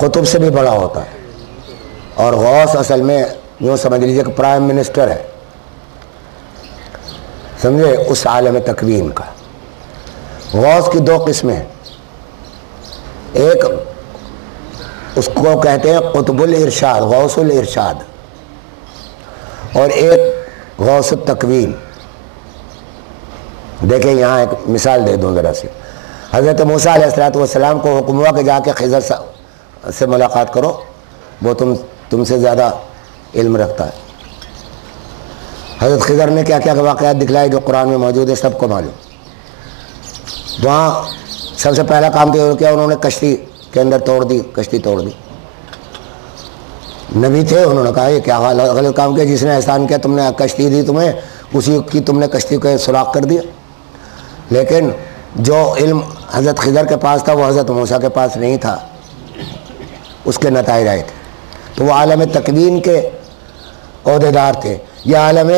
قطب سے بھی بڑا ہوتا ہے. اور غوث اصل میں یوں سمجھ لیجیے کہ پرائم منسٹر ہے, سمجھے, اس عالم تکوین کا. غوث کی دو قسمیں ہیں, ایک اس کو کہتے ہیں قطب الارشاد, غوث الارشاد, اور ایک غوث التکوین. دیکھیں یہاں ایک مثال دے دوں ذرا سی. حضرت موسیٰ علیہ السلام کو حکم ہوا کہ جا کے خضر سے ملاقات کرو, وہ تم سے زیادہ علم رکھتا ہے. حضرت خضر نے کیا کیا واقعات دکھلائے جو قرآن میں موجود ہے, سب کو معلوم. وہاں سب سے پہلا کام کیا, انہوں نے کشتی کے اندر کشتی توڑ دی. نبی تھے, انہوں نے کہا یہ کیا غلط کام کیا, جس نے احسان کیا تم نے کشتی دی تمہیں, اسی کی تم نے کشتی کو سوراخ کر دیا. لیکن جو علم حضرت خضر کے پاس تھا وہ حضرت موسیٰ کے پاس نہیں تھا, اس کے نتائج آئے تھے. تو وہ عالم تکوین کے عہدیدار تھے, یہ عالم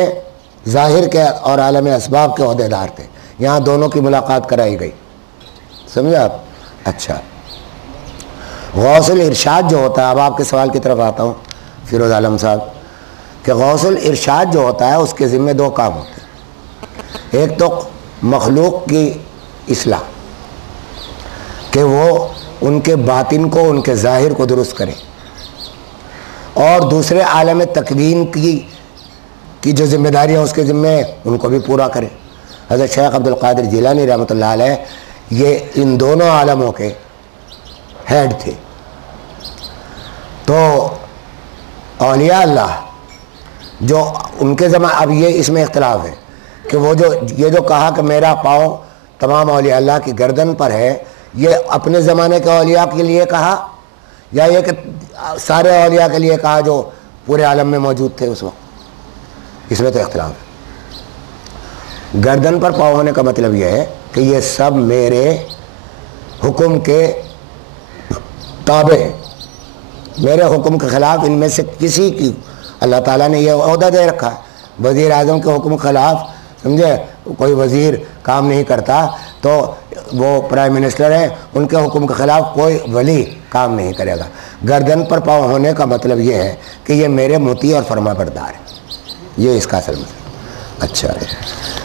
ظاہر کے اور عالم اسباب کے عہدیدار تھے. یہاں دونوں کی ملاقات کرائی گئی, سمجھے آپ. اچھا, غوث الارشاد جو ہوتا ہے, اب آپ کے سوال کی طرف آتا ہوں فیروز عالم صاحب, کہ غوث الارشاد جو ہوتا ہے اس کے ذمہ دو کام ہوتے ہیں. ایک تو مخلوق کی اصلاح, کہ وہ ان کے باطن کو, ان کے ظاہر کو درست کرے, اور دوسرے عالم تکوین کی جو ذمہ داریاں اس کے ذمہ ہیں ان کو بھی پورا کرے. حضرت شیخ عبد القادر جیلانی رحمۃ اللہ علیہ یہ ان دونوں عالموں کے ہیڈ تھے. تو اولیاء اللہ جو ان کے زمانے, اب یہ اس میں اختلاف ہے کہ وہ یہ جو کہا کہ میرا پاؤں تمام اولیاء اللہ کی گردن پر ہے, یہ اپنے زمانے کے اولیاء کے لیے کہا یا یہ کہ سارے اولیاء کے لیے کہا جو پورے عالم میں موجود تھے اس وقت, اس میں تو اختلاف ہے. گردن پر پاؤں ہونے کا مطلب یہ ہے کہ یہ سب میرے حکم کے تابع ہیں, میرے حکم کے خلاف ان میں سے کسی کی اللہ تعالیٰ نے یہ عہدہ دے رکھا ہے. وزیر اعظم کے حکم کے خلاف, سمجھے, کوئی وزیر کام نہیں کرتا تو وہ پرائم منسٹر ہیں, ان کے حکم کے خلاف کوئی ولی کام نہیں کرے گا. گردن پر پاؤں ہونے کا مطلب یہ ہے کہ یہ میرے مطیع اور فرما بردار ہے, یہ اس کا اصل مطلب. اچھا,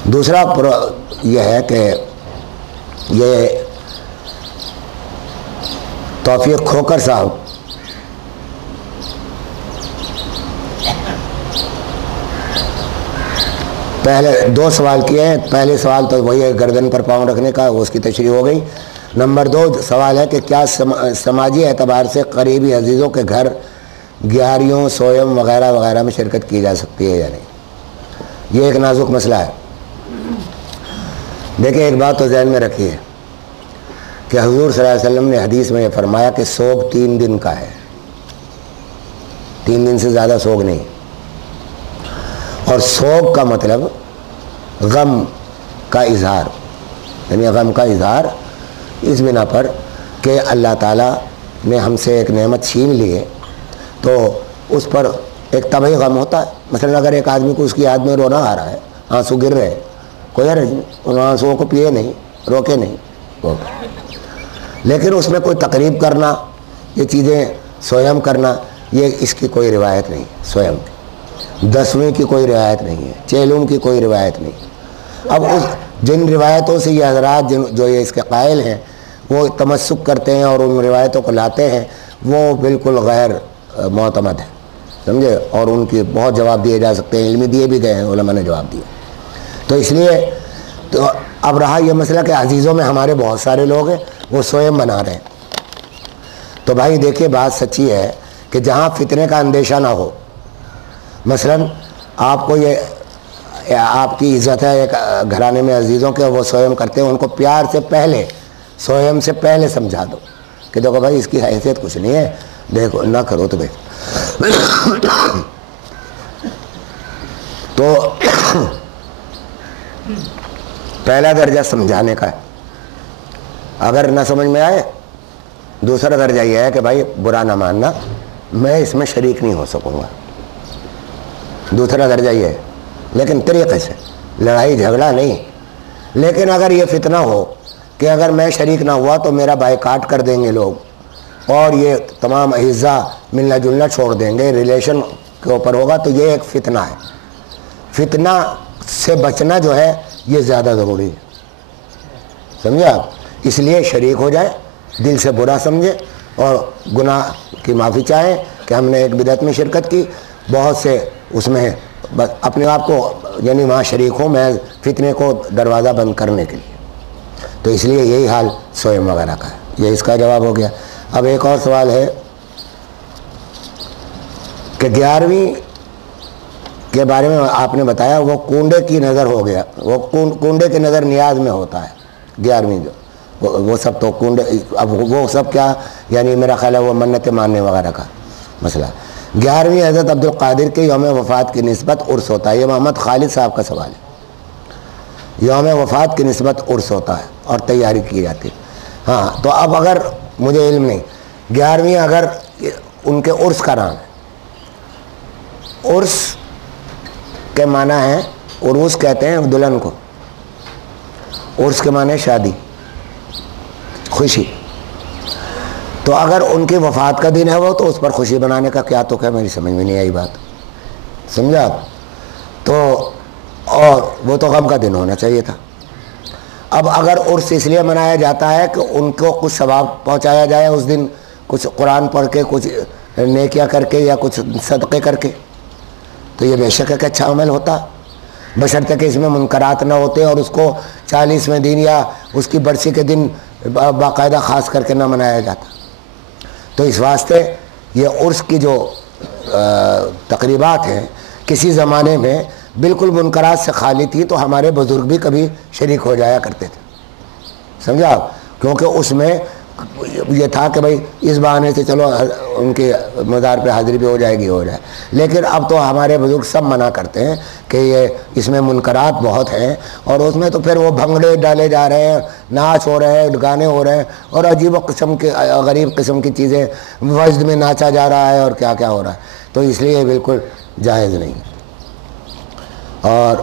دوسرا یہ ہے کہ یہ توفیق کھوکر صاحب پہلے دو سوال کیے ہیں. پہلے سوال تو وہی ہے گردن پر پاؤں رکھنے کا, وہ اس کی تشریح ہو گئی. نمبر 2 سوال ہے کہ کیا سماجی اعتبار سے قریبی عزیزوں کے گھر گیاریوں, سویم وغیرہ وغیرہ میں شرکت کی جا سکتی ہے یا نہیں. یہ ایک نازک مسئلہ ہے. دیکھیں ایک بات تو ذہن میں رکھیے کہ حضور صلی اللہ علیہ وسلم نے حدیث میں یہ فرمایا کہ سوگ 3 دن کا ہے, 3 دن سے زیادہ سوگ نہیں. اور سوگ کا مطلب غم کا اظہار, یعنی غم کا اظہار اس بنا پر کہ اللہ تعالیٰ نے ہم سے ایک نعمت چھین لی ہے تو اس پر ایک طبعی غم ہوتا ہے. مثلا اگر ایک آدمی کو اس کی یاد میں رونا آ رہا ہے, آنسو گر رہے ہیں, کوئی حرج نہیں, ان آنسوؤں کو پیے نہیں, روکے نہیں, لیکن اس میں کوئی تقریب کرنا, یہ چیزیں سویم کرنا, یہ اس کی کوئی روایت نہیں. سویم کی 10ویں کی کوئی روایت نہیں ہے, چیلوم کی کوئی روایت نہیں. اب جن روایتوں سے یہ حضرات جو یہ اس کے قائل ہیں وہ تمسک کرتے ہیں اور ان روایتوں کو لاتے ہیں, وہ بالکل غیر معتمد ہے, سمجھے, اور ان کی بہت جواب دیے جا سکتے ہیں, علمی دیے بھی گئے ہیں, علماء نے جواب دیے. تو اس لیے تو اب رہا یہ مسئلہ کہ عزیزوں میں ہمارے بہت سارے لوگ ہیں وہ سوئم بنا رہے ہیں. تو بھائی دیکھیے بات سچی ہے کہ جہاں فتنے کا اندیشہ نہ ہو, مثلا آپ کو یہ آپ کی عزت ہے ایک گھرانے میں عزیزوں کے, وہ سوئم کرتے ہیں, ان کو پیار سے پہلے سوئم سے پہلے سمجھا دو کہ دیکھو بھائی اس کی حیثیت کچھ نہیں ہے, دیکھو نہ کرو تو بھائی. تو پہلا درجہ سمجھانے کا ہے, اگر نہ سمجھ میں آئے. دوسرا درجہ یہ ہے کہ بھائی برا نہ ماننا, میں اس میں شریک نہیں ہو سکوں گا. دوسرا درجہ یہ ہے, لیکن طریقے سے, لڑائی جھگڑا نہیں. لیکن اگر یہ فتنہ ہو کہ اگر میں شریک نہ ہوا تو میرا بائیکاٹ کر دیں گے لوگ, اور یہ تمام اعزاء ملنا جلنا چھوڑ دیں گے، ریلیشن کے اوپر ہوگا، تو یہ ایک فتنہ ہے۔ فتنہ سے بچنا جو ہے یہ زیادہ ضروری ہے، سمجھے آپ؟ اس لیے شریک ہو جائے، دل سے برا سمجھے اور گناہ کی معافی چاہیں کہ ہم نے ایک بدعت میں شرکت کی، بہت سے اس میں اپنے آپ کو یعنی وہاں شریک ہوں میں فتنے کو دروازہ بند کرنے کے لیے۔ تو اس لیے یہی حال سوئم وغیرہ کا ہے۔ یہ اس کا جواب ہو گیا۔ اب ایک اور سوال ہے کہ 11ویں کے بارے میں آپ نے بتایا وہ کنڈے کی نظر ہو گیا، وہ کنڈے کی نظر نیاز میں ہوتا ہے 11ویں جو وہ سب تو کنڈے، اب وہ سب کیا یعنی میرا خیال ہے وہ منت ماننے وغیرہ کا مسئلہ۔ 11ویں حضرت عبد القادر کے یوم وفات کی نسبت عرس ہوتا ہے، یہ محمد خالد صاحب کا سوال ہے۔ یوم وفات کی نسبت عرس ہوتا ہے اور تیاری کی جاتی ہے۔ ہاں تو اب اگر مجھے علم نہیں 11ویں اگر ان کے عرس کا نام ہے، عرس کے معنی ہے عروس کہتے ہیں دلہن کو، عرس کے معنی ہے شادی، خوشی۔ تو اگر ان کی وفات کا دن ہے وہ تو اس پر خوشی بنانے کا کیا تو کیا، میری سمجھ میں نہیں آئی بات، سمجھا آپ؟ تو اور وہ تو غم کا دن ہونا چاہیے تھا۔ اب اگر عرس اس لیے منایا جاتا ہے کہ ان کو کچھ ثواب پہنچایا جائے اس دن، کچھ قرآن پڑھ کے، کچھ نیکیاں کر کے یا کچھ صدقے کر کے، تو یہ بے شک ایک اچھا عمل ہوتا، بشرطے کہ اس میں منکرات نہ ہوتے اور اس کو 40ویں دن یا اس کی برسی کے دن باقاعدہ خاص کر کے نہ منایا جاتا۔ تو اس واسطے یہ عرس کی جو تقریبات ہیں کسی زمانے میں بالکل منکرات سے خالی تھی، تو ہمارے بزرگ بھی کبھی شریک ہو جایا کرتے تھے، سمجھا آپ؟ کیونکہ اس میں یہ تھا کہ بھائی اس بہانے سے چلو ان کے مزار پہ حاضری بھی ہو جائے گی، ہو جائے۔ لیکن اب تو ہمارے بزرگ سب منع کرتے ہیں کہ یہ اس میں منکرات بہت ہیں، اور اس میں تو پھر وہ بھنگڑے ڈالے جا رہے ہیں، ناچ ہو رہے ہیں، گانے ہو رہے ہیں، اور عجیب و قسم کے غریب قسم کی چیزیں وجد میں ناچا جا رہا ہے اور کیا کیا ہو رہا ہے۔ تو اس لیے بالکل جائز نہیں۔ اور